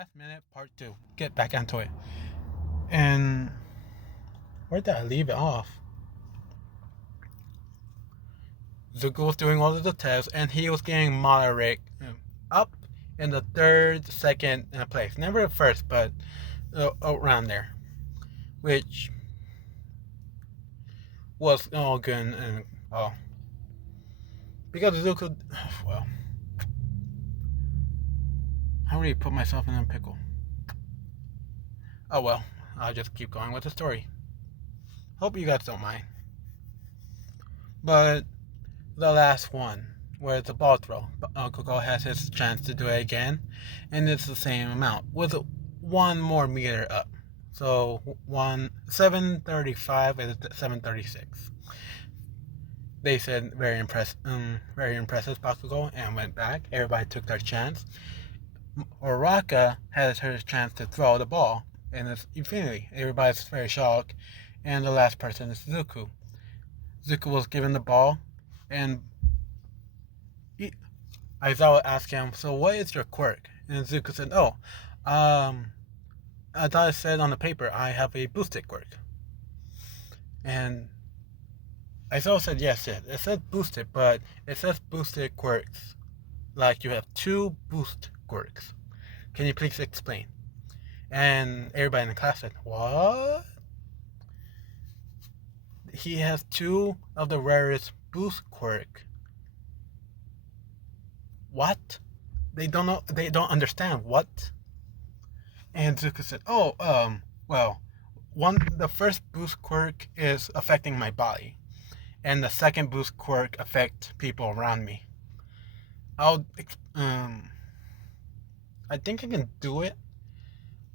Last minute part 2. Get back into it. And where did I leave it off? Zuko was doing all of the tests and he was getting moderate up in the third, second place. Never the first, but around there. Which was all good and all. Because Zuko, well, I already put myself in a pickle. Oh well, I'll just keep going with the story. Hope you guys don't mind. But the last one, where it's a ball throw, Coco has his chance to do it again, and it's the same amount with one more meter up. So 735 and 736. They said very impressive Bakugo, and went back. Everybody took their chance. Oraka has her chance to throw the ball, and it's infinity. Everybody's very shocked, and the last person is Zuko. Zuko was given the ball, and Aizawa asked him, "So what is your quirk?" And Zuko said, "Oh, I thought it said on the paper I have a boosted quirk." And Aizawa said, "Yes, it says boosted, but it says boosted quirks. Like you have 2 boost quirks. Can you please explain?" And everybody in the class said, "What?" He has 2 of the rarest boost quirk. What? They don't know. They don't understand what. And Zuko said, "Oh, well, the first boost quirk is affecting my body, and the second boost quirk affects people around me. I'll, I think I can do it.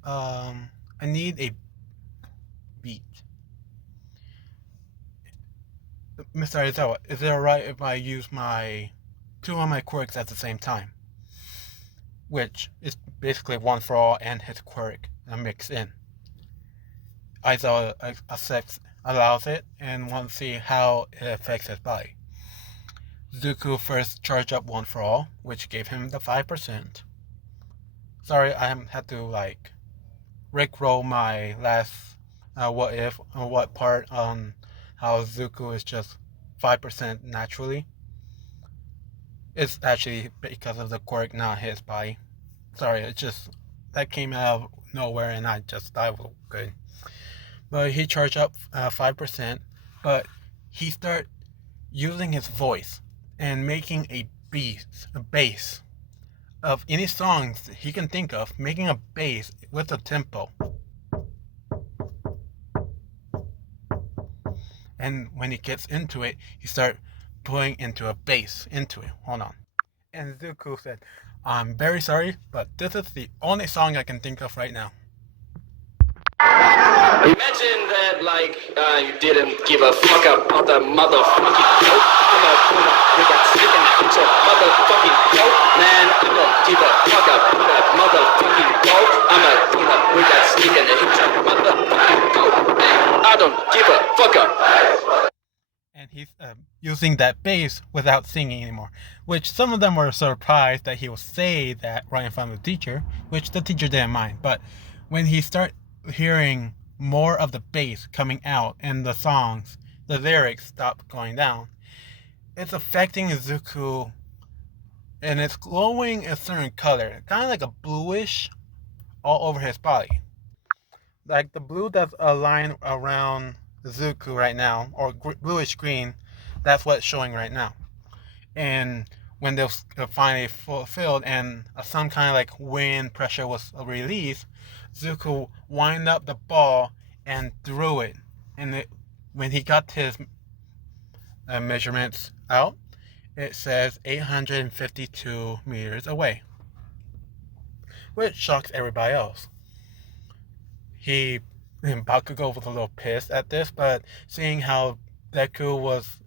I need a beat. Mr. Aizawa, is it alright if I use my 2 of my quirks at the same time?" Which is basically one for all and his quirk mixed in. Aizawa allows it and wants to see how it affects his body. Zuko first charged up one for all, which gave him the 5%. Sorry, I had to rickroll my last what part on how Zuko is just 5% naturally. It's actually because of the quirk, not his body. Sorry, it just that came out of nowhere, and I just thought it was good. But he charged up 5%, but he started using his voice and making a bass of any songs he can think of, making a bass with a tempo. And when he gets into it, he starts putting into a bass into it. Hold on. And Zuko said, "I'm very sorry, but this is the only song I can think of right now." Imagine that, you didn't give a fuck about the motherfucking dope. I'm a put up, we got sick and I'm so motherfucking dope. Man, I don't give a fuck about that motherfucking dope. I'm a put up, we got sick and it's a motherfucking dope. Man, I don't give a fuck up. And he's using that bass without singing anymore, which some of them were surprised that he would say that right in front of the teacher, which the teacher didn't mind. But when he started hearing more of the bass coming out and the songs, the lyrics stopped going down, it's affecting Zuko, and it's glowing a certain color, kind of like a bluish all over his body. Like the blue that's aligned around Zuko right now, or bluish green, that's what's showing right now. And when they're finally fulfilled and some kind of wind pressure was released, Zuko wind up the ball and threw it. And when he got his measurements out, it says 852 meters away, which shocks everybody else. Bakugo was a little pissed at this, but seeing how Deku was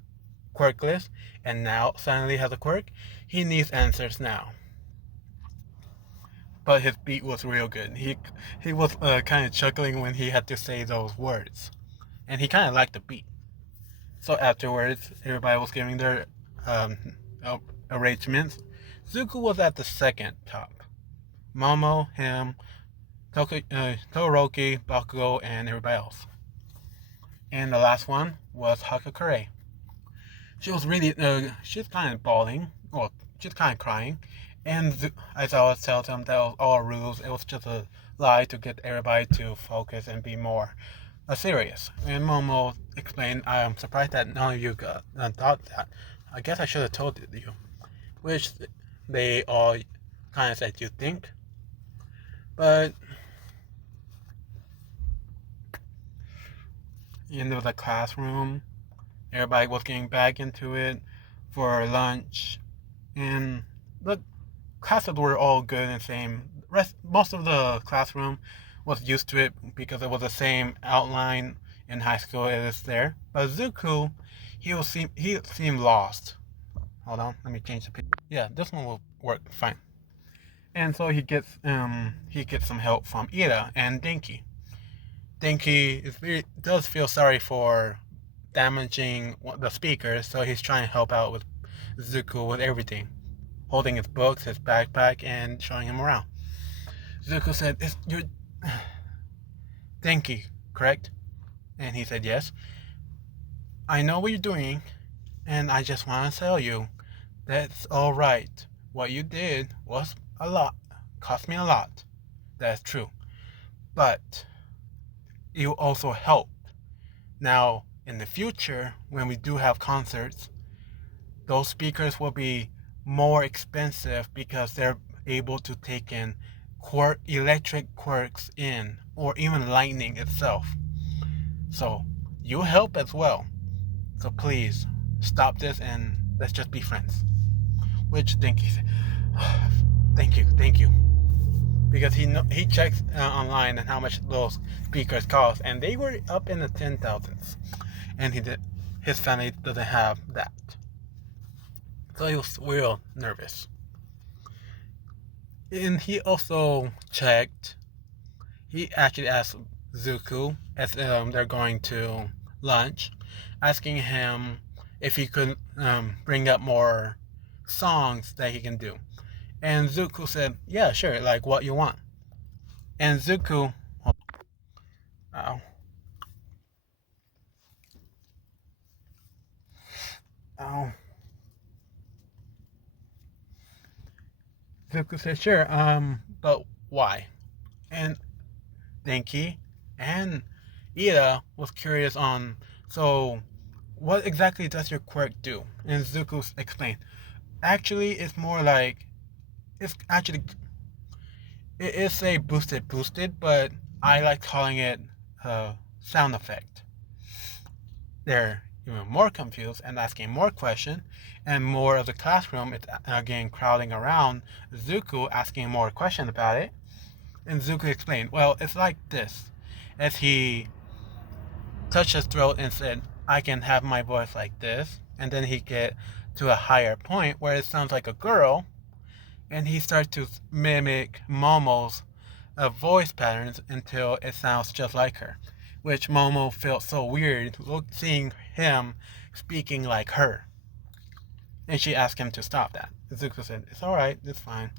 quirkless and now suddenly has a quirk, he needs answers now. But his beat was real good. He was kind of chuckling when he had to say those words, and he kind of liked the beat. So afterwards, everybody was giving their arrangements. Zuko was at the second top Momo, him, Todoroki, Bakugo, and everybody else. And the last one was Hakakure. She was really, she's kind of bawling, well, she's kind of crying. And as I always tell them, that was all rules. It was just a lie to get everybody to focus and be more serious. And Momo explained, I am surprised that none of you thought that. I guess I should have told you. Which they all kind of said, you think? But into the classroom, everybody was getting back into it for lunch. And the classes were all good and same. Most of the classroom was used to it because it was the same outline in high school as is there. But Zuko, he seemed lost. Hold on, let me change the picture. Yeah, this one will work fine. And so he gets some help from Ira and Dinky. Dinky does feel sorry for damaging the speakers, so he's trying to help out with Zuko with everything, holding his books, his backpack, and showing him around. Zuko said, "You're Dinky, correct?" And he said, "Yes. I know what you're doing, and I just want to tell you that's all right. What you did was a lot, cost me a lot. That's true. But you also helped. Now, in the future, when we do have concerts, those speakers will be more expensive because they're able to take in electric quirks in, or even lightning itself. So you help as well. So please stop this and let's just be friends." Which Dinky said, thank you, because he checks online and how much those speakers cost, and they were up in the 10,000s, and his family doesn't have that, so he was real nervous. And he also checked. He actually asked Zuko as they're going to lunch, asking him if he could bring up more songs that he can do. And Zuko said, "Yeah, sure, like what you want." And Zuko, oh, oh, Zuko said, "Sure, but why?" And Denki and Ida was curious on, so what exactly does your quirk do? And Zuko explained, actually, it's more like, it's actually, it is a boosted, but I like calling it a sound effect. They're even more confused and asking more questions, and more of the classroom is again crowding around Zuko, asking more questions about it. And Zuko explained, well, it's like this. As he touched his throat and said, I can have my voice like this, and then he get to a higher point where it sounds like a girl, and he starts to mimic Momo's voice patterns until it sounds just like her, which Momo felt so weird seeing him speaking like her. And she asked him to stop that. Zuko said, it's alright, it's fine.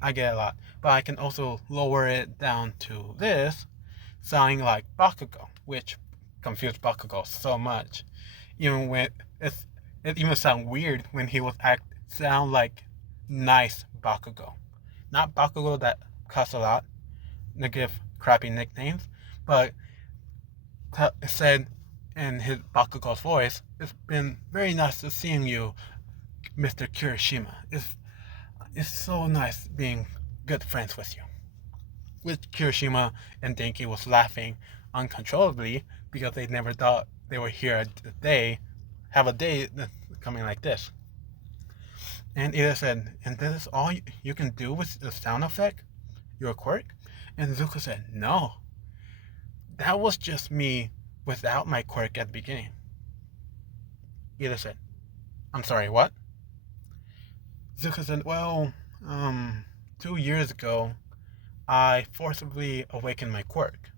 I get a lot. But I can also lower it down to this, sounding like Bakugo, which confused Bakugo so much. Even when it even sound weird when he was sound like nice Bakugo. Not Bakugo that cuss a lot, to give crappy nicknames, but said in his Bakugo's voice, it's been very nice to seeing you, Mr. Kirishima. It's so nice being good friends with you. With Kirishima and Denki was laughing uncontrollably because they never thought they would have a day coming like this. And Ida said, and this is all you can do with the sound effect? Your quirk? And Zuko said, no. That was just me without my quirk at the beginning. Ida said, I'm sorry, what? Zuko said, well, 2 years ago, I forcibly awakened my quirk.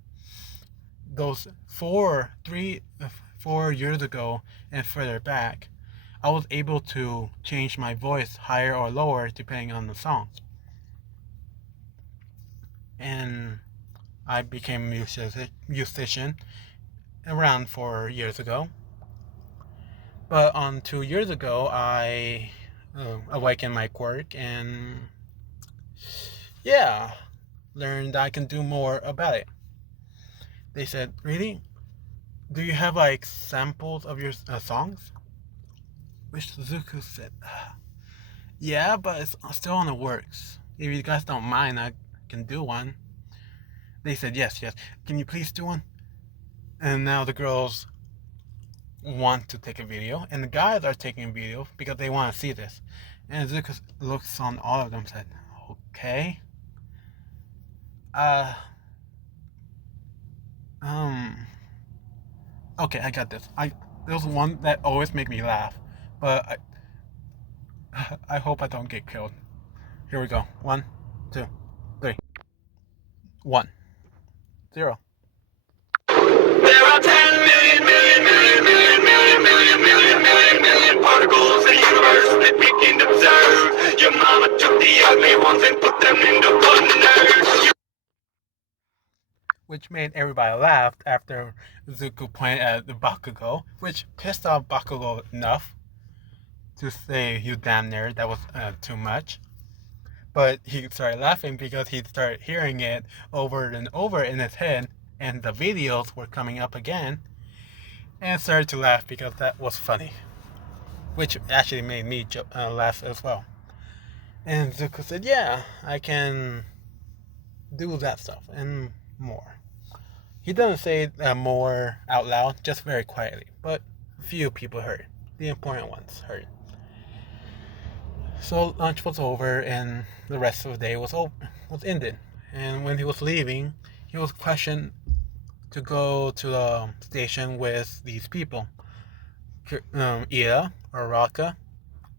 Those 4 years ago and further back, I was able to change my voice higher or lower depending on the songs. and I became a musician around 4 years ago. But on 2 years ago, I awakened my quirk and yeah, learned I can do more about it. They said, "Really? Do you have like samples of your songs?" Which Zuko said, "Yeah, but it's still on the works. If you guys don't mind, I can do one." They said, "Yes, yes. Can you please do one?" And now the girls want to take a video, and the guys are taking a video because they want to see this. And Zuko looks on all of them and said, "Okay. Uh, um, okay, I got this. There's one that always make me laugh, but I hope I don't get killed. Here we go. 1, 2, 3. 1, 0. There are 10 million, million, million, million, million, million, million, million, million particles in the universe that we can observe. Your mama took the ugly ones and put them into wonders. Which made everybody laugh after Zuko pointed at the Bakugo, which pissed off Bakugo enough to say, "You damn nerd, that was too much." But he started laughing because he started hearing it over and over in his head, and the videos were coming up again, and started to laugh because that was funny, which actually made me laugh as well. And Zuko said, "Yeah, I can do that stuff and more." He doesn't say more out loud, just very quietly, but few people heard. The important ones heard. So lunch was over, and the rest of the day was ended. And when he was leaving, he was questioned to go to the station with these people, Ida, Araka,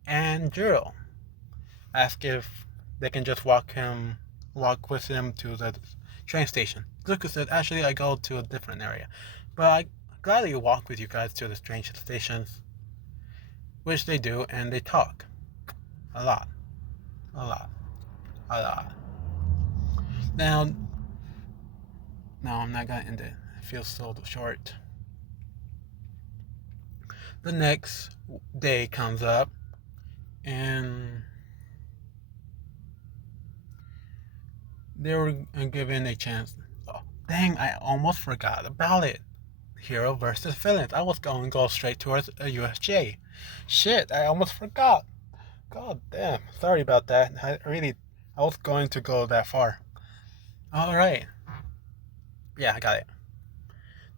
and Jiro. Asked if they can just walk with him to the train station. Zuko said, "Actually, I go to a different area, but I gladly walk with you guys to the train stations," which they do, and they talk a lot, a lot, a lot. Now, no, I'm not gonna end it. It feels so short. The next day comes up, and they were given a chance. Oh, dang, I almost forgot about it. Hero versus villains. I was going to go straight towards a USJ. Shit, I almost forgot. God damn. Sorry about that. I was going to go that far. Alright. Yeah, I got it.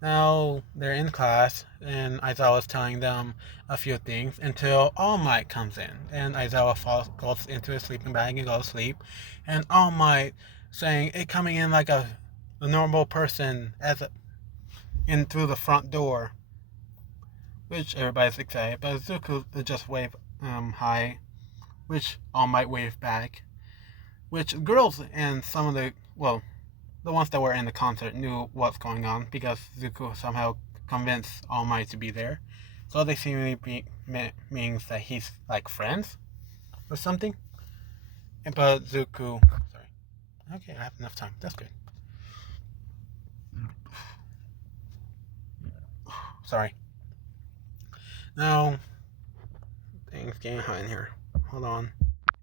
Now they're in class, and Aizawa was telling them a few things until All Might comes in, and Aizawa goes into his sleeping bag and goes to sleep, and All Might saying it coming in like a normal person in through the front door, which everybody's excited, but Zuko just wave hi, which All Might wave back, which girls and some of the ones that were in the concert knew what's going on because Zuko somehow convinced All Might to be there. So they seemingly means that he's like friends or something. But Zuko, sorry. Okay, I have enough time. That's good. Sorry. Now, things getting hot in here. Hold on.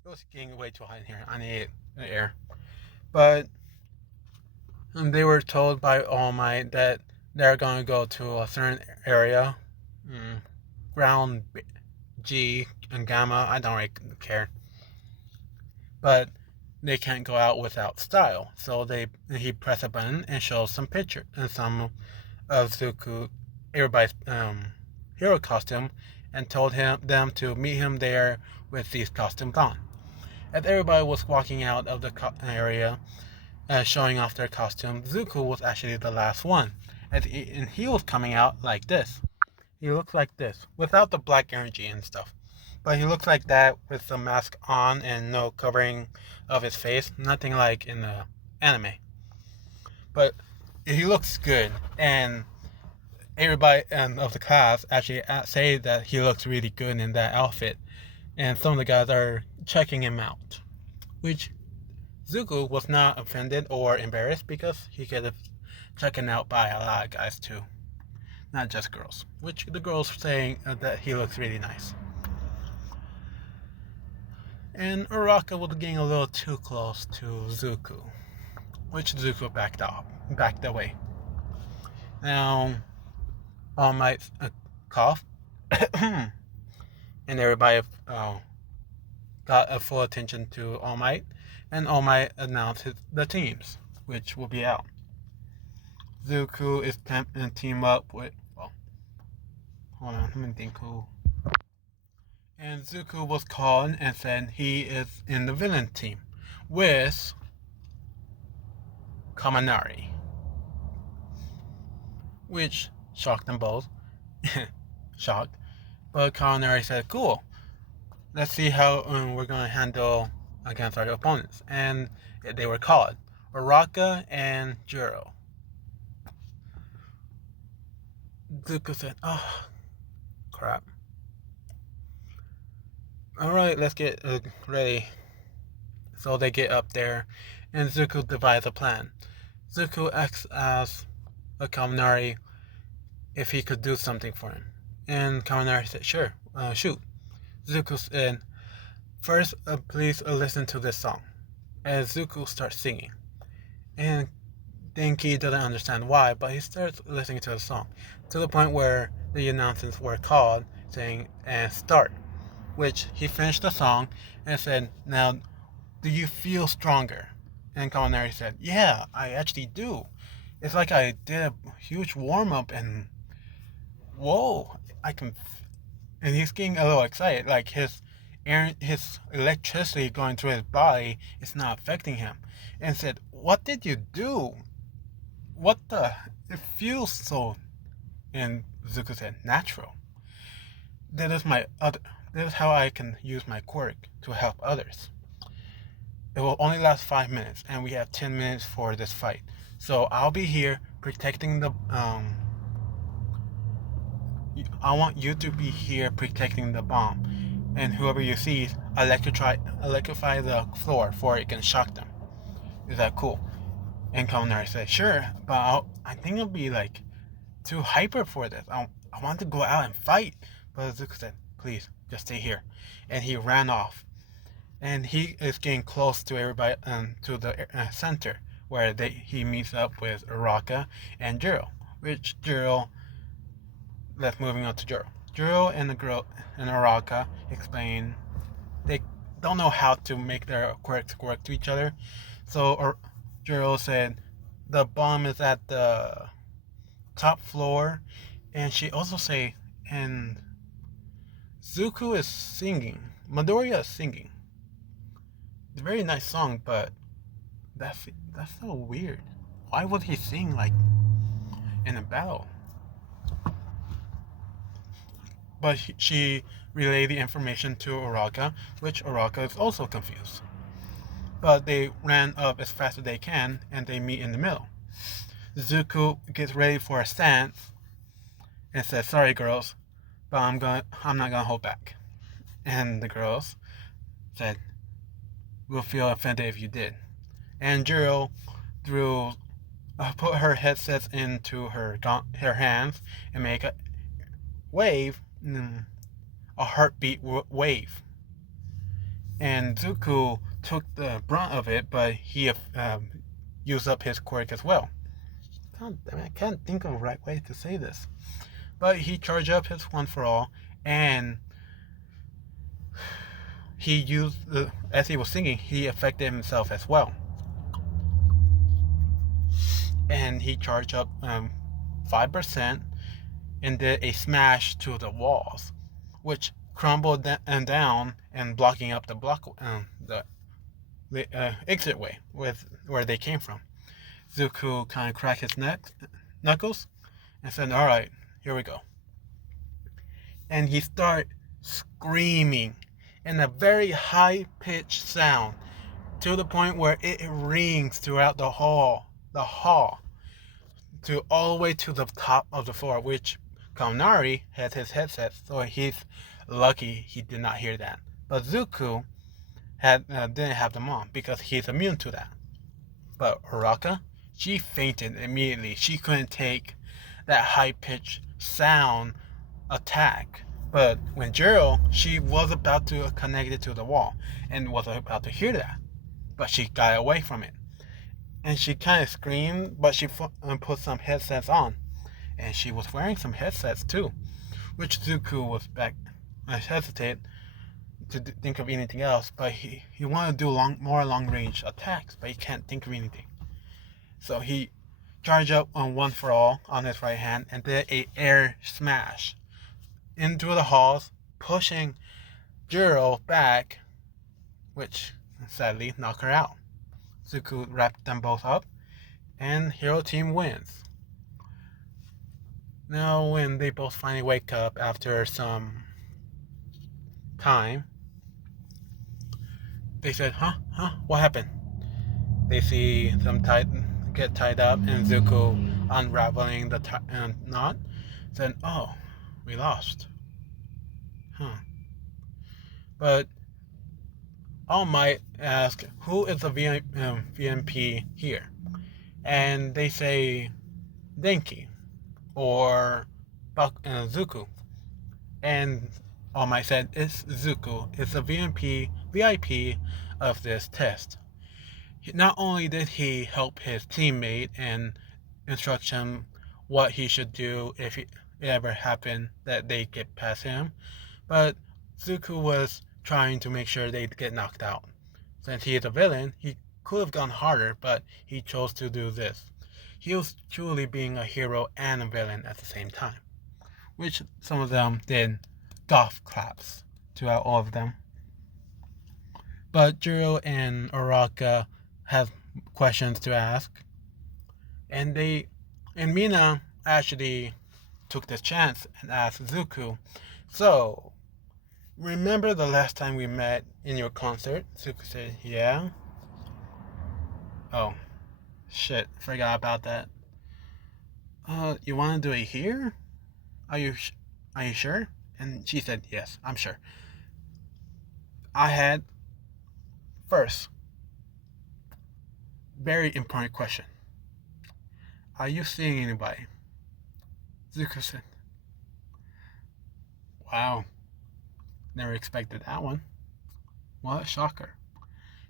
It was getting way too hot in here. I need air. But they were told by All Might that they're going to go to a certain area. Ground G and Gamma. I don't really care. But they can't go out without style. So he pressed a button and shows some pictures and some of Zuko, everybody's hero costume, and told them to meet him there with these costumes on. As everybody was walking out of the area, showing off their costume, Zuko was actually the last one, and he was coming out like this. He looks like this, without the black energy and stuff. But he looks like that with the mask on and no covering of his face, nothing like in the anime. But he looks good, and everybody of the class actually say that he looks really good in that outfit, and some of the guys are checking him out, which Zuko was not offended or embarrassed because he could have taken out by a lot of guys too, not just girls. Which the girls saying that he looks really nice. And Uraka was getting a little too close to Zuko, which Zuko backed away. Now, All Might coughed, and everybody got a full attention to All Might, and All Might announced the teams, which will be out. Zuko is team up with, well, hold on, let me think who. And Zuko was called and said he is in the villain team with Kaminari, which shocked them both. Shocked. But Kaminari said, cool, let's see how we're going to handle against our opponents. And they were called Uraka and Juro. Zuko said, oh, crap. Alright, let's get ready. So they get up there, and Zuko devises a plan. Zuko asks Kaminari if he could do something for him. And Kaminari said, sure, shoot. Zuko said, first, please listen to this song. As Zuko starts singing. And Denki doesn't understand why, but he starts listening to the song. To the point where the announcements were called, saying, and start. Which he finished the song and said, now, do you feel stronger? And Kaminari said, yeah, I actually do. It's like I did a huge warm-up and whoa, I can... And he's getting a little excited, like his electricity going through his body is not affecting him. And said, what did you do? What the... It feels so... And Zuko said, natural. This is how I can use my quirk to help others. It will only last 5 minutes, and we have 10 minutes for this fight. So I'll be here protecting the I want you to be here protecting the bomb, and whoever you see, electrify the floor for it can shock them. Is that cool? And Kaminari said, sure, but I think it'll be like too hyper for this. I want to go out and fight. But Zuko said, please, just stay here. And he ran off. And he is getting close to everybody, to the center, where he meets up with Uraka and Juro. Which Juro, let's moving on to Juro. Juro and the girl and Uraka explain they don't know how to make their quirks work to each other. So Juro said the bomb is at the top floor, and she also say, and Zuko is singing. Midoriya is singing. It's a very nice song, but that's so weird. Why would he sing like in a battle? But she relayed the information to Uraka, which Uraka is also confused. But they ran up as fast as they can, and they meet in the middle. Zuko gets ready for a stance and says, sorry girls, but I'm not gonna hold back. And the girls said, we'll feel offended if you did. And Juro put her headsets into her hands and make a wave, a heartbeat wave. And Zuko took the brunt of it, but he used up his quirk as well. I can't think of a right way to say this. But he charged up his one for all, and he used, as he was singing, he affected himself as well. And he charged up 5% and did a smash to the walls, which crumbled down and blocking up the exit way where they came from. Zuko kind of cracked his knuckles and said, all right, here we go. And he started screaming in a very high-pitched sound to the point where it rings throughout the hall, to all the way to the top of the floor, which Kaminari has his headset, so he's lucky he did not hear that. But Zuko didn't have them on because he's immune to that. But Uraka, she fainted immediately. She couldn't take that high pitched sound attack. But when Jiro, she was about to connect it to the wall and was about to hear that, but she got away from it. And she kind of screamed, but she put some headsets on, and she was wearing some headsets too, which Zuko was back hesitate to think of anything else, but he wanted to do more long range attacks, but he can't think of anything. So he charged up on One for All on his right hand and did a air smash into the halls, pushing Jiro back, which sadly knocked her out. Zuko wrapped them both up, and Hero Team wins. Now, when they both finally wake up after some time, they said, Huh? What happened?" They see them get tied up, and Zuko unraveling the knot. Said, "Oh, we lost." Huh. But All Might ask, "Who is the VMP here?" And they say, "Denki," or Zuko. And All Might said, "It's Zuko. It's the VIP of this test." Not only did he help his teammate and instruct him what he should do if it ever happened that they get past him, but Zuko was trying to make sure they'd get knocked out. Since he is a villain, he could have gone harder, but he chose to do this. He was truly being a hero and a villain at the same time, which some of them did golf claps to all of them. But Jiro and Uraka have questions to ask, and Mina actually took this chance and asked Zuko, "So, remember the last time we met in your concert?" Zuko said, "Yeah." "Oh, shit, forgot about that. You want to do it here? Are you sure?" And she said, "Yes, I'm sure." I had first very important question. Are you seeing anybody? Zuko said, "Wow, never expected that one. What a shocker."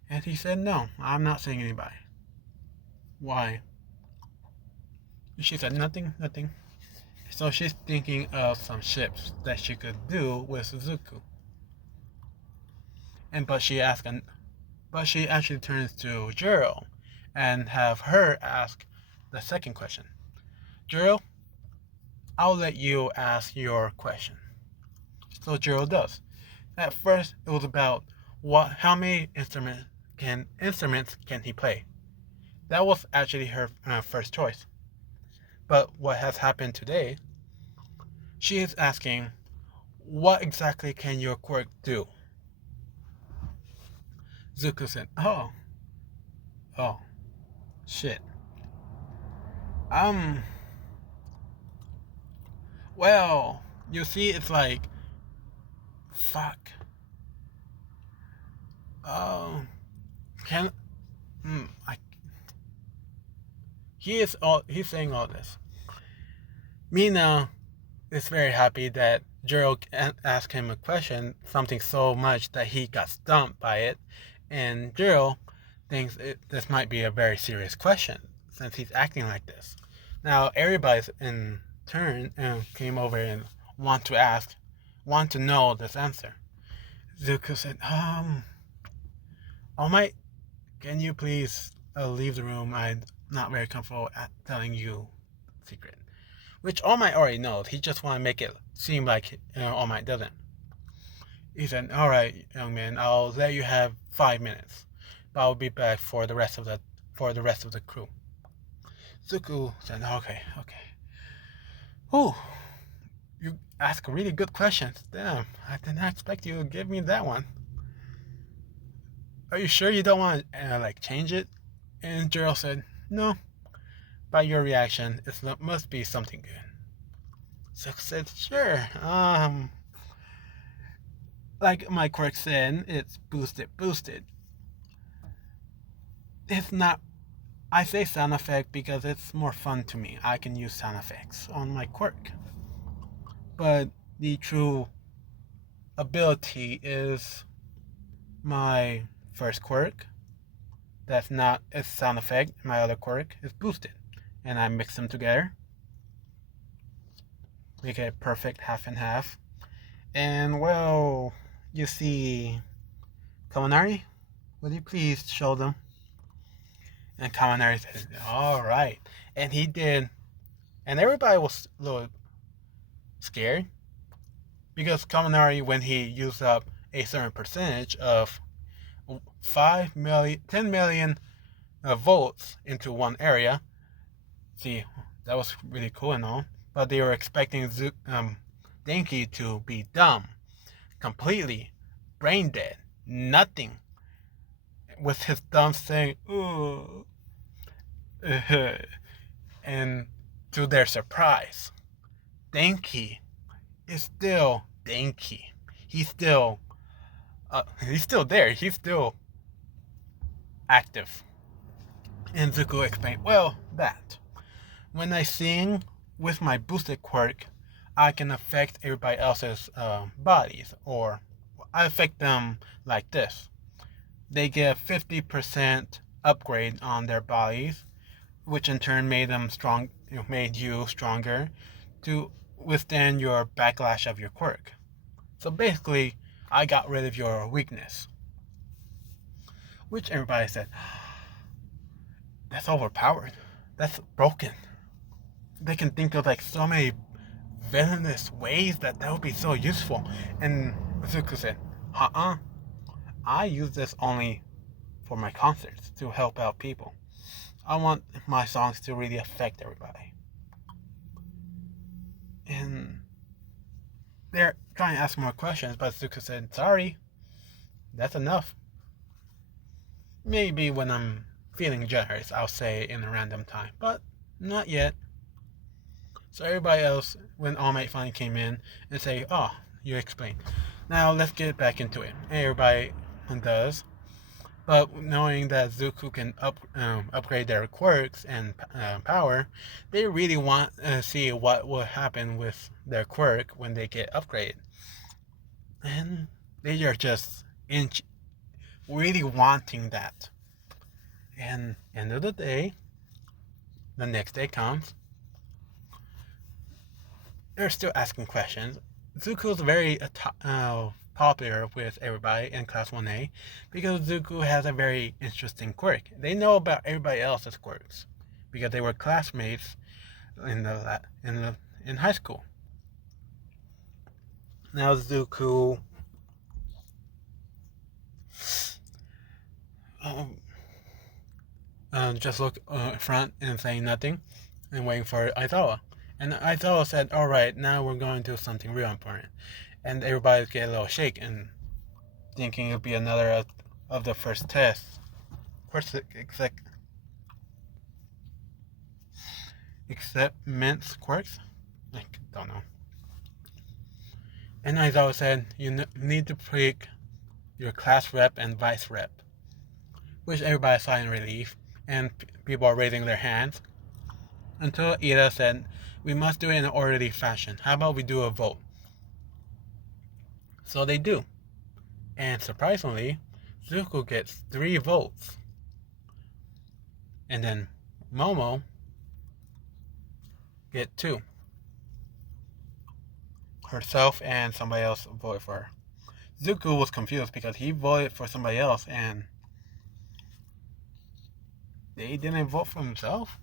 And he said, "No, I'm not seeing anybody." "Why?" She said, "Nothing, nothing." So she's thinking of some ships that she could do with Suzuku. But she actually turns to Jiro and have her ask the second question. "Jiro, I'll let you ask your question." So Jiro does. At first, it was about how many instruments can he play. That was actually her first choice. But what has happened today? She is asking, what exactly can your quirk do? Zuko said, "Oh, shit. Um, well, you see, it's like, fuck. Oh, can, I, he's saying all this. Mina is very happy that Jiro asked him a question, something so much that he got stumped by it, and Jiro thinks this might be a very serious question since he's acting like this. Now everybody's in turn came over and want to know this answer. Zuko said, All Might, can you please leave the room? I'm not very comfortable at telling you secret." Which All Might already knows. He just want to make it seem like All Might doesn't. He said, "All right, young man, I'll let you have 5 minutes, but I'll be back for the rest of the crew." Zuko said, "Okay." "Oh, you ask really good questions. Damn, I did not expect you to give me that one. Are you sure you don't want to change it?" And Jiro said, "No. By your reaction, it must be something good." Zuko said, "Sure. like my quirk said, it's boosted. It's not. I say sound effect because it's more fun to me. I can use sound effects on my quirk. But the true ability is my first quirk. That's not a sound effect. My other quirk is boosted. And I mix them together. Make it perfect half and half. And well, you see, Kaminari, would you please show them? And Kaminari said, all right. And he did. And everybody was a little scared because Kaminari, when he used up a certain percentage of 5 million, 10 million volts into one area, see, that was really cool and all, but they were expecting Denki to be dumb, completely brain dead, nothing, with his thumb saying, ooh, and to their surprise, Denki is still Denki. He's still there. He's still active. And Zuko explained, well, that. When I sing with my boosted quirk, I can affect everybody else's bodies, or I affect them like this. They get a 50% upgrade on their bodies, which in turn made you stronger to withstand your backlash of your quirk. So basically, I got rid of your weakness. Which everybody said, that's overpowered. That's broken. They can think of like so many villainous ways that would be so useful. And Zuko said, I use this only for my concerts to help out people. I want my songs to really affect everybody. And they're trying to ask more questions, but Zuko said, sorry, that's enough. Maybe when I'm feeling generous, I'll say it in a random time, but not yet. So everybody else, when All Might finally came in and say, oh, you explained. Now let's get back into it. And everybody does. But knowing that Zuko can upgrade their quirks and power, they really want to see what will happen with their quirk when they get upgraded. And they are just really wanting that. And end of the day, the next day comes. They're still asking questions. Zuko's very popular with everybody in Class 1A because Zuko has a very interesting quirk. They know about everybody else's quirks because they were classmates in high school. Now Zuko just looked front and saying nothing and waiting for Aizawa. And Aizawa said, all right, now we're going to something real important. And everybody get a little shake and thinking it'll be another of the first tests. Acceptance quirks? I don't know. And Aizawa said, you need to pick your class rep and vice rep. Which everybody saw in relief, and people are raising their hands. Until Ida said, we must do it in an orderly fashion. How about we do a vote? So they do. And surprisingly, Zuko gets 3 votes. And then Momo get 2. Herself and somebody else voted for her. Zuko was confused because he voted for somebody else and they didn't vote for himself?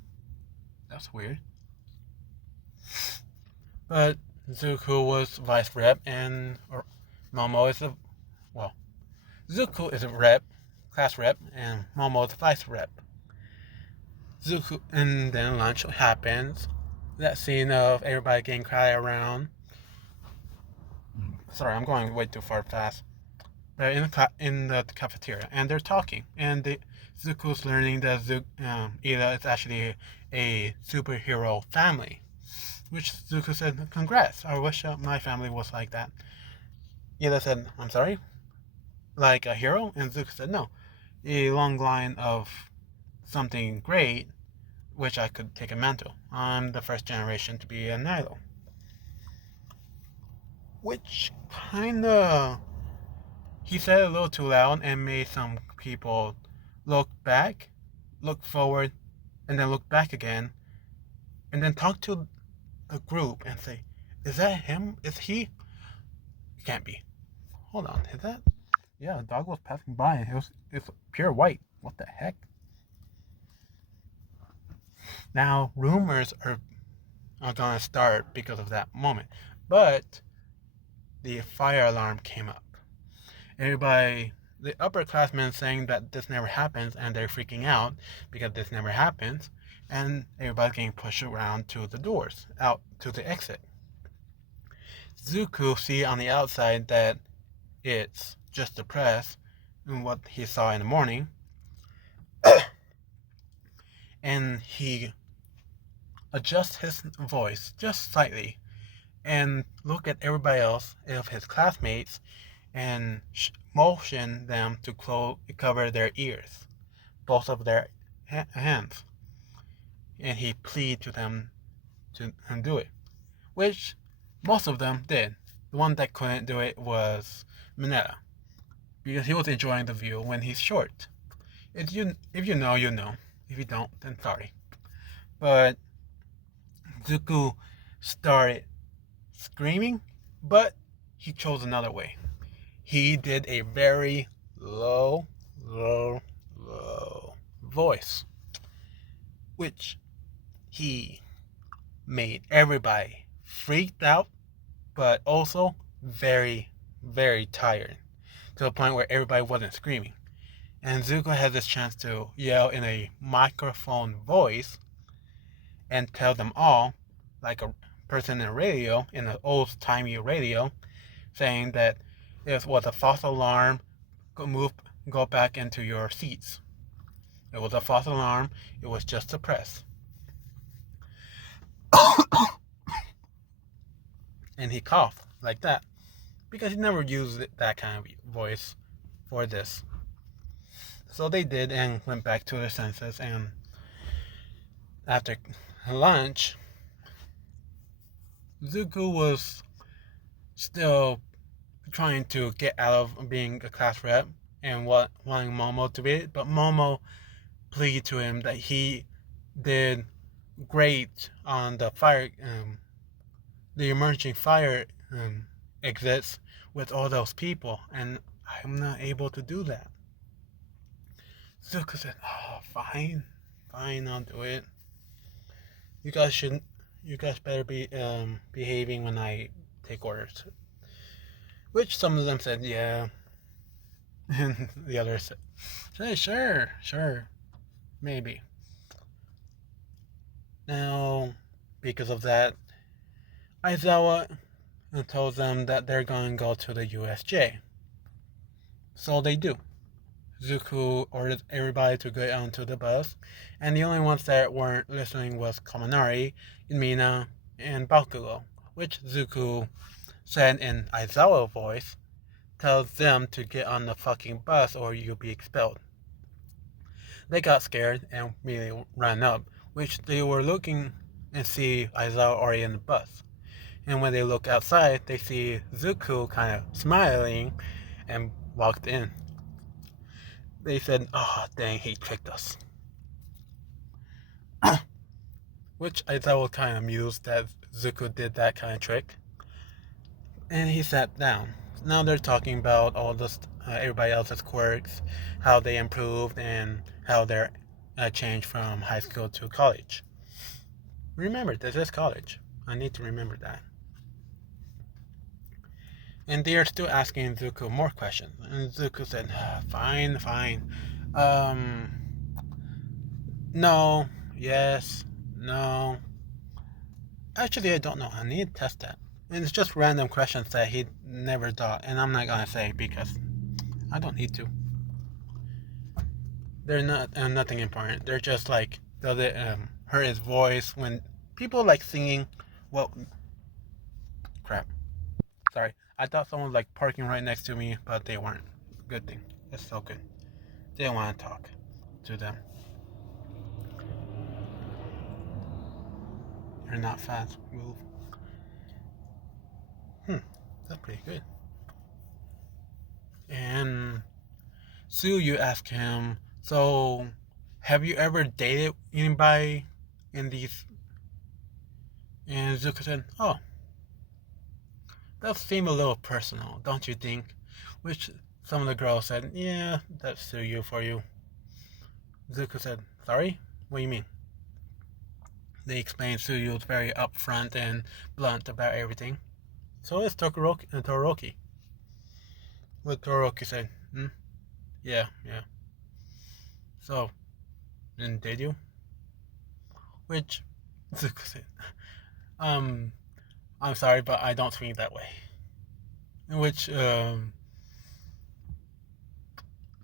That's weird. But Zuko was vice rep and Momo is Zuko is a rep, class rep, and Momo is vice rep. Zuko, and then lunch happens. That scene of everybody getting crowded around. Sorry, I'm going way too fast. They're in the cafeteria and they're talking, and Zuko's learning that Ida is actually a superhero family, which Zuko said, "Congrats! I wish my family was like that." Ida said, I'm sorry? Like a hero? And Zuko said, no. A long line of something great, which I could take a mantle. I'm the first generation to be an idol. Which kinda, he said it a little too loud and made some people look back, look forward, and then look back again, and then talk to the group and say, is that him? Is he? It can't be. Hold on, is that? Yeah, a dog was passing by. It's pure white. What the heck? Now rumors are gonna start because of that moment, but the fire alarm came up. Everybody, the upperclassmen saying that this never happens, and they're freaking out because this never happens, and everybody's getting pushed around to the doors, out to the exit. Zuko see on the outside that it's just the press and what he saw in the morning, and he adjusts his voice just slightly and look at everybody else of his classmates and motion them to cover their ears, both of their hands, and he pleaded to them to do it, which most of them did. The one that couldn't do it was Mineta, because he was enjoying the view when he's short. If you know, you know. If you don't, then sorry. But Zuko started screaming, but he chose another way. He did a very low, low, low voice, which he made everybody freaked out, but also very, very tired, to the point where everybody wasn't screaming. And Zuko had this chance to yell in a microphone voice and tell them all, like a person in a radio, in an old timey radio, saying that it was a false alarm, go back into your seats. It was a false alarm, it was just the press. And he coughed like that, because he never used that kind of voice for this. So they did and went back to their senses, and after lunch, Zuko was still trying to get out of being a class rep and wanting Momo to be it, but Momo pleaded to him that he did great on the emerging fire exits with all those people, and I'm not able to do that. Zuko said, "Oh, fine, I'll do it. You guys better be behaving when I take orders." Which some of them said, "Yeah," and the others said, "Hey, sure, maybe." Now, because of that, Aizawa told them that they're going to go to the USJ. So they do. Zuko ordered everybody to get onto the bus, and the only ones that weren't listening was Kaminari, Mina, and Bakugo, which Zuko said in Aizawa voice, tells them to get on the fucking bus or you'll be expelled. They got scared and immediately ran up, which they were looking and see Aizawa already in the bus. And when they look outside, they see Zuko kind of smiling and walked in. They said, "Oh, dang, he tricked us." Which I thought was kind of amused that Zuko did that kind of trick. And he sat down. Now they're talking about all this, everybody else's quirks, how they improved, and how they're changed from high school to college. Remember, this is college. I need to remember that. And they are still asking Zuko more questions. And Zuko said, fine. No, yes, no. Actually, I don't know. I need to test that. And it's just random questions that he never thought. And I'm not going to say because I don't need to. They're not nothing important. They're just like, does it hurt his voice when people like singing? Well, crap. Sorry. I thought someone was like parking right next to me, but they weren't. Good thing. It's so good. Didn't want to talk to them. You're not fast. Move. That's pretty good. And Sue, you ask him, so have you ever dated anybody in these? And Zuko said, oh, that seemed a little personal, don't you think? Which some of the girls said, yeah, that's Sue you for you. Zuko said, sorry? What do you mean? They explained Suyu was very upfront and blunt about everything. So is Todoroki. What Todoroki said, yeah. So, then did you? Which, Zuko said, I'm sorry, but I don't think that way. In which,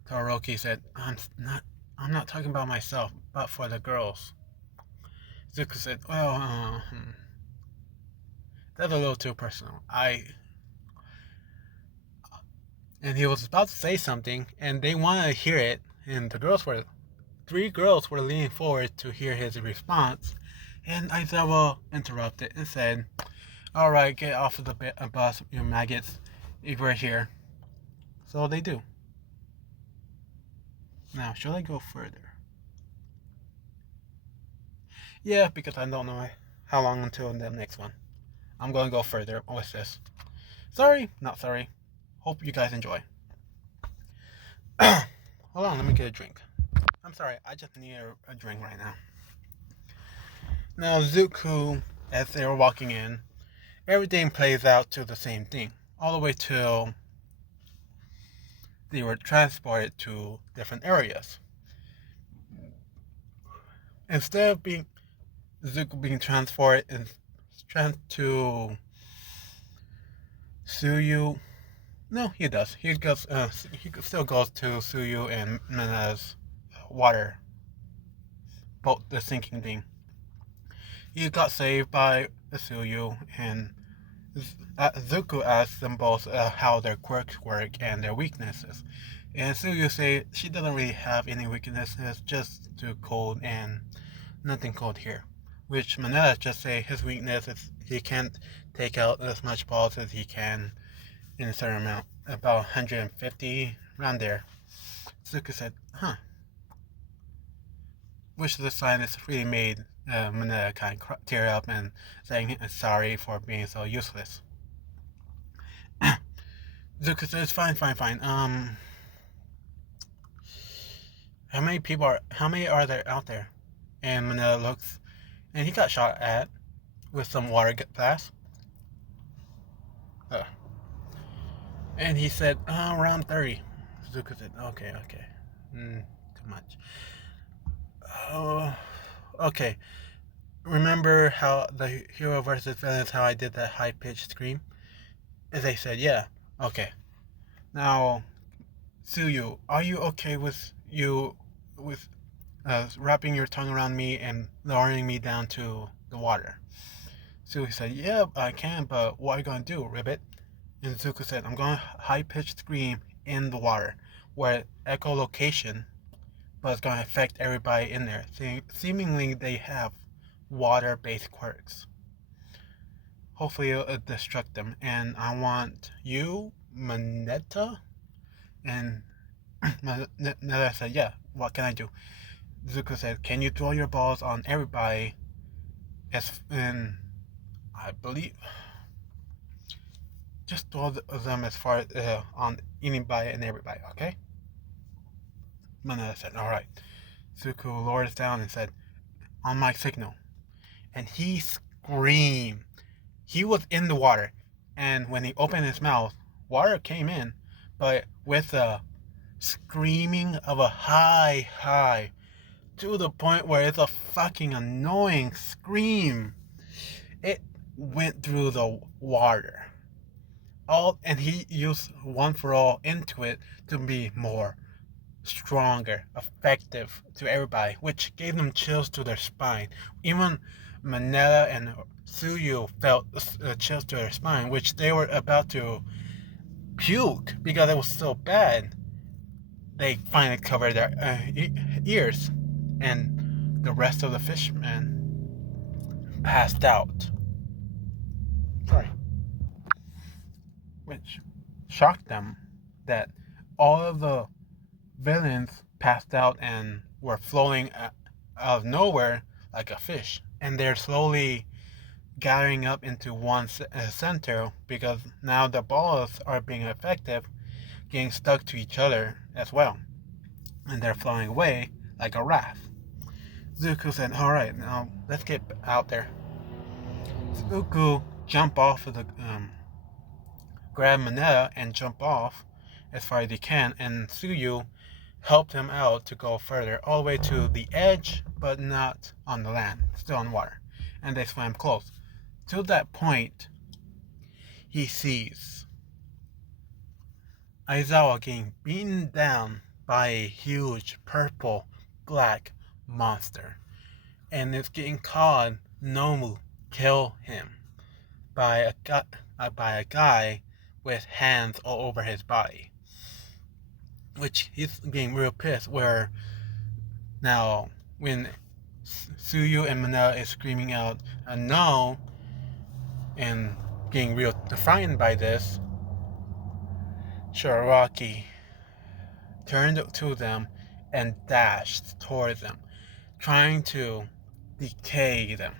Todoroki said, I'm not talking about myself, but for the girls. Zuko said, well, that's a little too personal. And he was about to say something, and they wanted to hear it, and three girls were leaning forward to hear his response, and Aizawa interrupted and said, alright, get off of the bus, you maggots, if we're here. So they do. Now, should I go further? Yeah, because I don't know how long until the next one. I'm going to go further with this. Sorry, not sorry. Hope you guys enjoy. Hold on, let me get a drink. I'm sorry, I just need a drink right now. Now, Zuko, as they were walking in, everything plays out to the same thing. All the way till they were transported to different areas. Instead of Zuko being transported to Suyu, no, he does. He still goes to Suyu and Mina's water boat, the sinking thing. He got saved by Suyu, and Zuko asks them both how their quirks work and their weaknesses. And Suyu say she doesn't really have any weaknesses, just too cold and nothing cold here. Which Manila just say his weakness is he can't take out as much balls as he can in a certain amount, about 150, around there. Zuko said, huh. Which the scientist really made Manila kind of tear up and saying sorry for being so useless. Zuko says, fine. How many are there out there? And Manila looks, and he got shot at with some water glass. And he said, around 30. Zuko said, okay. Too much. Okay. Remember how the hero versus villains, how I did that high-pitched scream? And they said, yeah. Okay. Now, Suyu, are you okay with wrapping your tongue around me and lowering me down to the water? Suyu said, yeah, I can, but what are you going to do, Ribbit? And Zuko said, I'm going to high-pitched scream in the water, where echolocation, but it's going to affect everybody in there. Seemingly, they have water-based quirks. Hopefully, it'll destruct them. And I want you, Manetta, and Manetta said, yeah, what can I do? Zuko said, can you throw your balls on everybody? And I believe, just throw them as far on anybody and everybody, okay? Manetta said, alright. Zuko lowered it down and said, on my signal. And he screamed. He was in the water, and when he opened his mouth, water came in, but with a screaming of a high, to the point where it's a fucking annoying scream. It went through the water. And he used One for All into it to be more stronger, effective to everybody, which gave them chills to their spine. Even Mineta and Tsuyu felt chills to their spine, which they were about to puke because it was so bad. They finally covered their ears, and the rest of the fishermen passed out. Sorry. Which shocked them that all of the villains passed out and were floating out of nowhere like a fish. And they're slowly gathering up into one center because now the balls are being effective, getting stuck to each other as well. And they're flying away like a raft. Zuko said, "Alright, now let's get out there." Zuko jumped off of the grab Mineta and jump off as far as he can, and Tsuyu helped him out to go further, all the way to the edge, but not on the land, still on water. And they swam close. To that point, he sees Aizawa getting beaten down by a huge purple black monster. And it's getting called Nomu kill him by a guy with hands all over his body. Which he's getting real pissed, where now when Tsuyu and Mineta is screaming out no and getting real frightened by this, Shigaraki turned to them and dashed towards them, trying to decay them.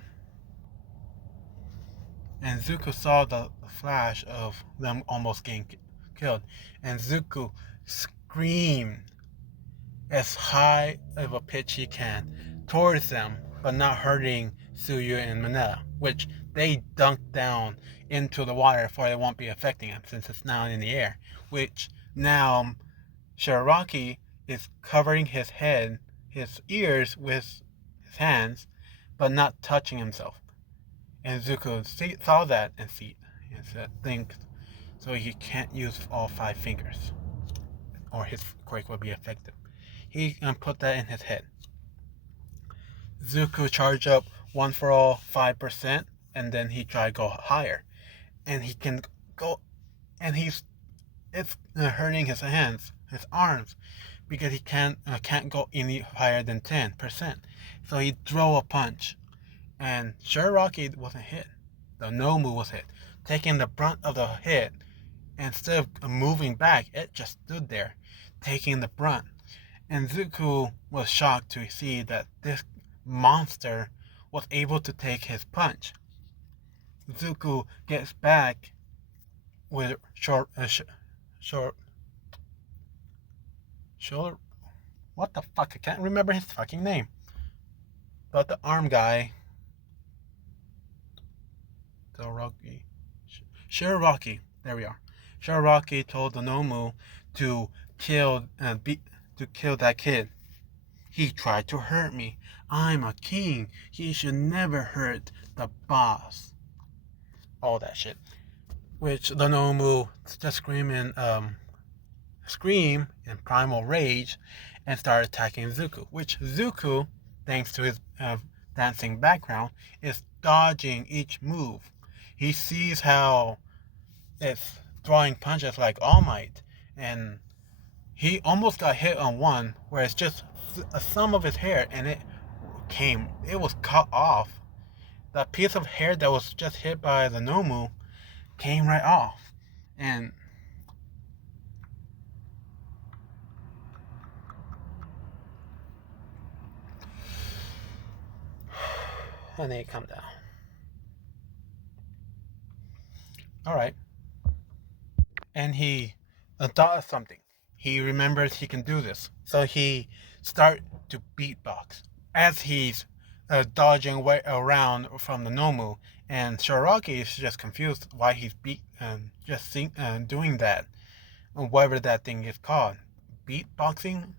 And Zuko saw the flash of them almost getting killed, and Zuko screamed as high of a pitch he can towards them, but not hurting Tsuyu and Mineta, which they dunked down into the water for it won't be affecting him since it's now in the air, which now Shigaraki is covering his head, his ears with his hands, but not touching himself. And Zuko saw that and said, think, so he can't use all 5 fingers, or his quake will be effective. He put that in his head. Zuko charged up one for all 5%, and then he tried to go higher. And he can go, and it's hurting his hands, his arms, because he can't go any higher than 10%. So he threw a punch, and Shigaraki wasn't hit. The Nomu was hit, taking the brunt of the hit. Instead of moving back, it just stood there, taking the brunt. And Zuko was shocked to see that this monster was able to take his punch. Zuko gets back with what the fuck? I can't remember his fucking name. But the arm guy, Shigaraki. There we are. Shigaraki told the Nomu to kill that kid. He tried to hurt me. I'm a king. He should never hurt the boss. All that shit. Which the Nomu just scream in primal rage and start attacking Zuko. Which Zuko, thanks to his dancing background, is dodging each move. He sees how it's throwing punches like All Might, and he almost got hit on one where it's just some of his hair, and it was cut off. The piece of hair that was just hit by the Nomu came right off. And honey, calm down. Alright. And he thought of something. He remembers he can do this. So he starts to beatbox as he's dodging way around from the Nomu. And Shigaraki is just confused why he's doing that. Whatever that thing is called. Beatboxing?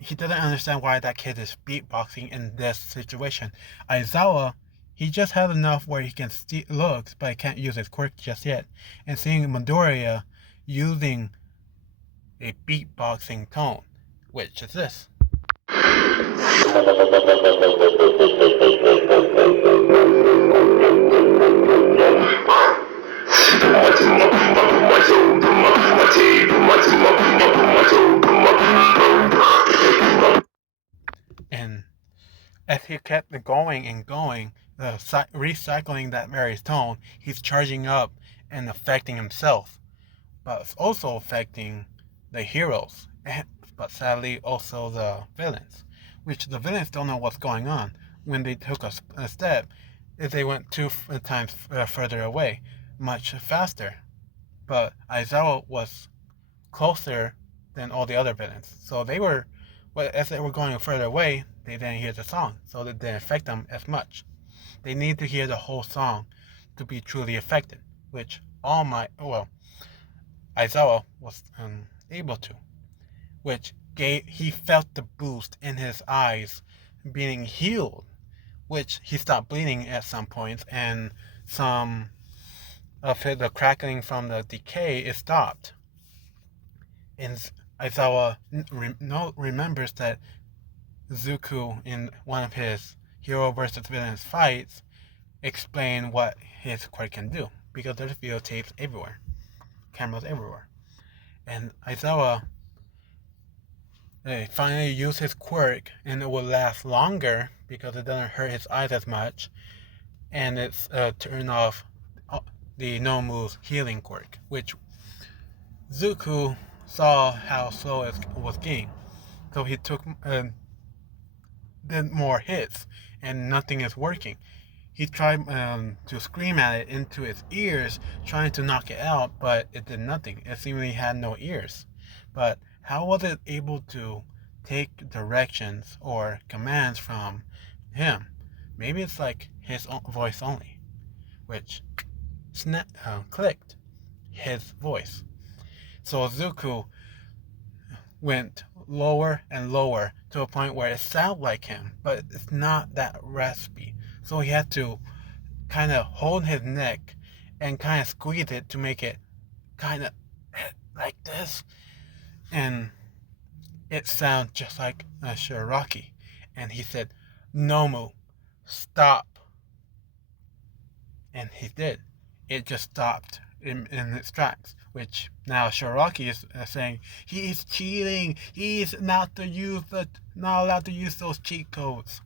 He doesn't understand why that kid is beatboxing in this situation. Aizawa, he just has enough where he can see looks, but he can't use his quirk just yet. And seeing Midoriya using a beatboxing tone, which is this. going and going, recycling that very tone, he's charging up and affecting himself, but it's also affecting the heroes, but sadly also the villains, which the villains don't know what's going on. When they took a step, if they went two times further away, much faster. But Aizawa was closer than all the other villains, so they were, well, as they were going further away, they didn't hear the song, so it didn't affect them as much. They need to hear the whole song to be truly affected, which Aizawa was able to, which he felt the boost in his eyes being healed, which he stopped bleeding at some points, and some of the crackling from the decay is stopped. And Aizawa remembers that Zuko, in one of his hero versus villains fights, explained what his quirk can do, because there's videotapes everywhere, cameras everywhere. And Aizawa finally used his quirk, and it will last longer because it doesn't hurt his eyes as much, and it's turned off the Nomu's healing quirk, which Zuko saw how slow it was getting, so he took did more hits, and nothing is working. He tried to scream at it into its ears, trying to knock it out, but it did nothing. It seemingly had no ears. But how was it able to take directions or commands from him? Maybe it's like his voice only, which clicked his voice. So Zuko went lower and lower to a point where it sounded like him, but it's not that raspy. So he had to kind of hold his neck and kind of squeeze it to make it kind of like this. And it sounds just like Shiraki. And he said, "Nomu, stop." And he did. It just stopped in its tracks, which now Shiraki is saying he's cheating. He's not allowed to use those cheat codes.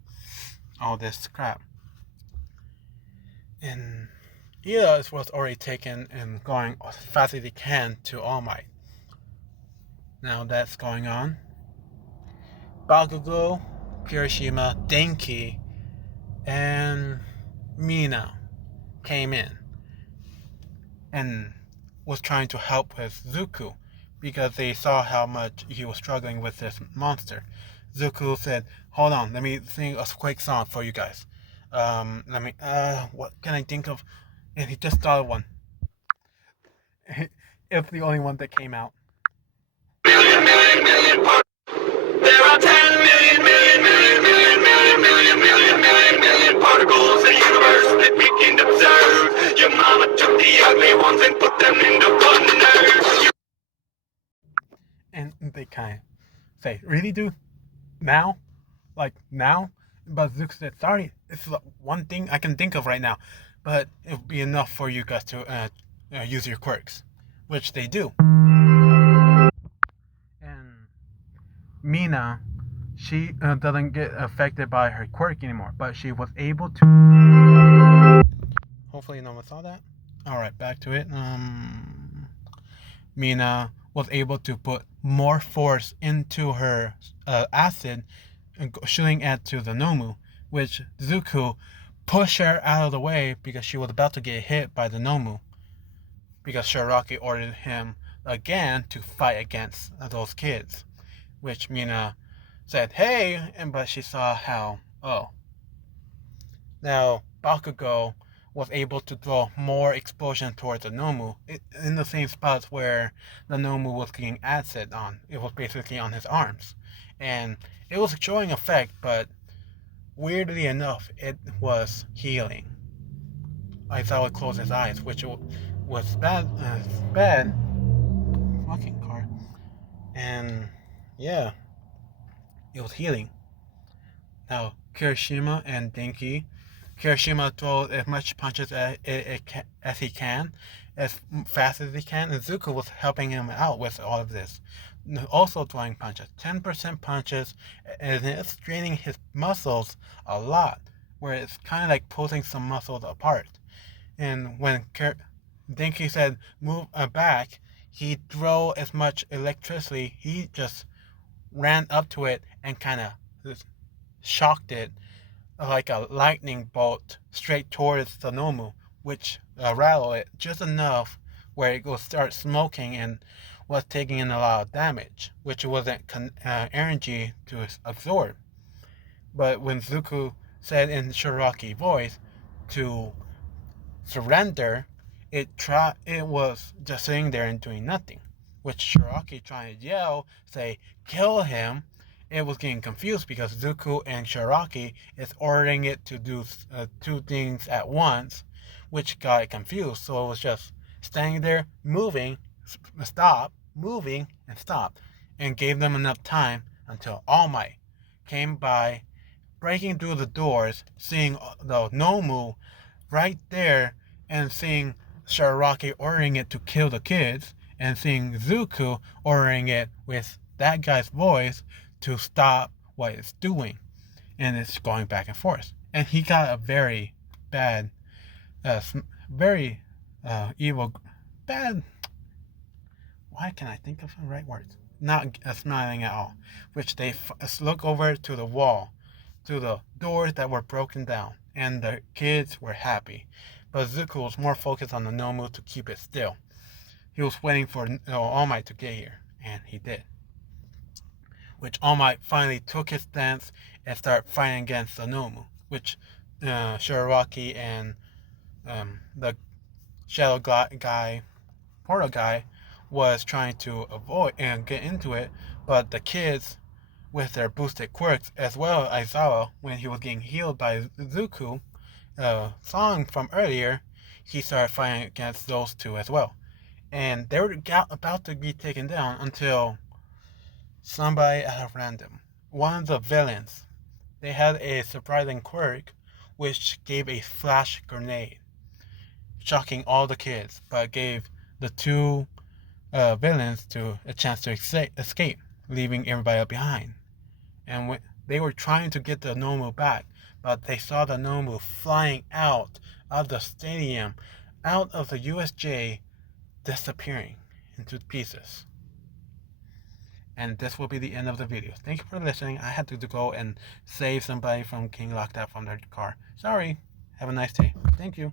All this crap. And Ida was already taken and going as fast as he can to All Might. Now that's going on. Bakugo, Kirishima, Denki, and Mina came in and was trying to help with Zuko because they saw how much he was struggling with this monster. Zuko said, "Hold on, let me sing a quick song for you guys. What can I think of?" And he just started one. It's the only one that came out. Million, million, million parts. There are 10 million, million, million, million, million, million, million, million, million particles in the universe that we can observe. Your mama took the ugly ones and put them into bundles. And they kind of say, "Really, dude? Now? Like now?" But Zuko said, "Sorry, it's the one thing I can think of right now, but it'll be enough for you guys to use your quirks," which they do. And Mina, she doesn't get affected by her quirk anymore, but she was able to. Hopefully, no one saw that. All right, back to it. Mina was able to put more force into her acid, shooting it to the Nomu, which Zuko pushed her out of the way because she was about to get hit by the Nomu, because Shiraki ordered him again to fight against those kids, which Mina said, "Hey," but she saw how, now Bakugo was able to throw more explosion towards the Nomu in the same spots where the Nomu was getting acid on. It was basically on his arms. And it was showing effect, but weirdly enough, it was healing. Aizawa closed his eyes, which was bad. Fucking car. And yeah, it was healing. Now, Kirishima and Denki. Kirishima throws as much punches as he can, as fast as he can, and Zuko was helping him out with all of this. Also throwing punches. 10% punches, and it's draining his muscles a lot. where it's kind of like pulling some muscles apart. And when Dinky said move back, he threw as much electricity. He just ran up to it and kind of shocked it like a lightning bolt straight towards the Nomu, which rattled it just enough where it would start smoking and was taking in a lot of damage, which wasn't energy to absorb. But when Zuko said in Shiraki voice to surrender, it was just sitting there and doing nothing. Which Shiraki trying to yell, say, kill him, it was getting confused because Zuko and Shiraki is ordering it to do two things at once, which got it confused. So it was just standing there, moving, stop, moving, and stop, and gave them enough time until All Might came by, breaking through the doors, seeing the Nomu right there, and seeing Shiraki ordering it to kill the kids, and seeing Zuko ordering it with that guy's voice to stop what it's doing. And it's going back and forth. And he got a very bad, very evil, bad. Why can I think of the right words? Not smiling at all. Which they look over to the wall, to the doors that were broken down, and the kids were happy. But Zuko was more focused on the Nomu to keep it still. He was waiting for All Might to get here, and he did. Which All Might finally took his stance and started fighting against the Nomu, which Shiraki and the shadow guy, portal guy, was trying to avoid and get into it, but the kids, with their boosted quirks, as well as Aizawa, when he was getting healed by Zuko, song from earlier, he started fighting against those two as well. And they were about to be taken down until somebody at random, one of the villains, they had a surprising quirk which gave a flash grenade, shocking all the kids, but gave the two villains to a chance to escape, leaving everybody behind. And when they were trying to get the Nomu back, but they saw the Nomu flying out of the stadium, out of the USJ, disappearing into pieces. And this will be the end of the video. Thank you for listening. I had to go and save somebody from getting locked out from their car. Sorry. Have a nice day. Thank you.